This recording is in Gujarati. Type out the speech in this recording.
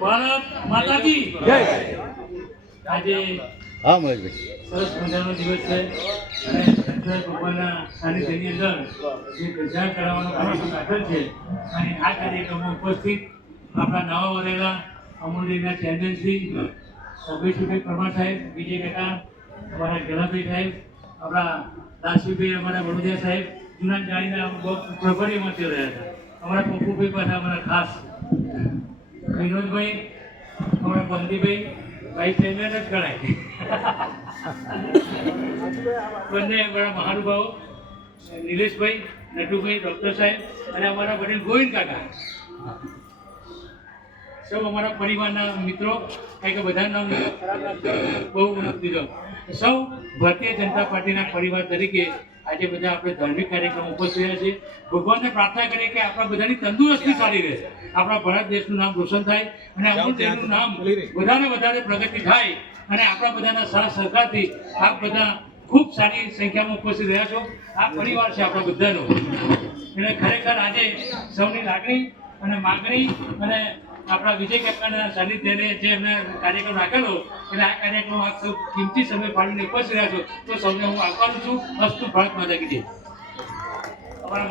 ભારત માતા કી જય। આજે હા મહેશભાઈ, સરસ મજાનો દિવસ છે અને ભગવાનના સાનિધ્યની અંદર જે પ્રચાર કરાવવાનો કાર્યક્રમ રાખેલ છે અને આ કાર્યક્રમમાં ઉપસ્થિત આપણા નવા વરેલા અમૂલ્યના ચેરમેનશ્રી સભ્યશ્રી પરમાર સાહેબ, વિજય કાકા, અમારા ગેલાભાઈ સાહેબ, આપણા દાસવીભાઈ, અમારા વડોદરા સાહેબ, જૂના જાણીના બહુ પ્રભારીમાં તે રહ્યા હતા, અમારા પપ્પુભાઈ પાછા અમારા ખાસ વિનોદભાઈ, અમારા બંદીભાઈ વાઇસ ચેરમેન જ ગણાય બંને અમારા મહાનુભાવો નિલેશભાઈ, નટુભાઈ, ડૉક્ટર સાહેબ અને અમારા વડીલ ગોવિંદ કાકા, સૌ અમારા પરિવારના મિત્રો, કારણ કે બધા નામ બહુ દીધો, સૌ ભારતીય જનતા પાર્ટીના પરિવાર તરીકે આજે બધા આપણે ધાર્મિક કાર્યક્રમ ઉપસ્થિત રહ્યા છીએ। ભગવાનને પ્રાર્થના કરીએ કે આપણા બધાની તંદુરસ્તી સારી રહે, આપણા ભારત દેશનું નામ રોશન થાય અને આપણું દેશનું નામ વધારે પ્રગતિ થાય અને આપણા બધાના સાથ સહકારથી આપ બધા ખૂબ સારી સંખ્યામાં ઉપસ્થિત રહ્યા છો। આ પરિવાર છે આપણા બધાનો, એટલે ખરેખર આજે સૌની લાગણી અને માગણી અને આપણા વિજય કાકાના સાનિધ્યને જે એમને કાર્યક્રમ રાખેલો એટલે આ કાર્યક્રમ આપ સૌ કિંમતી સમય ફાળવીને ઉપસ્થિત રહ્યા છો, તો સૌને હું આવકારું છું। અસ્તુ ભારત માતા કી જય। અમારા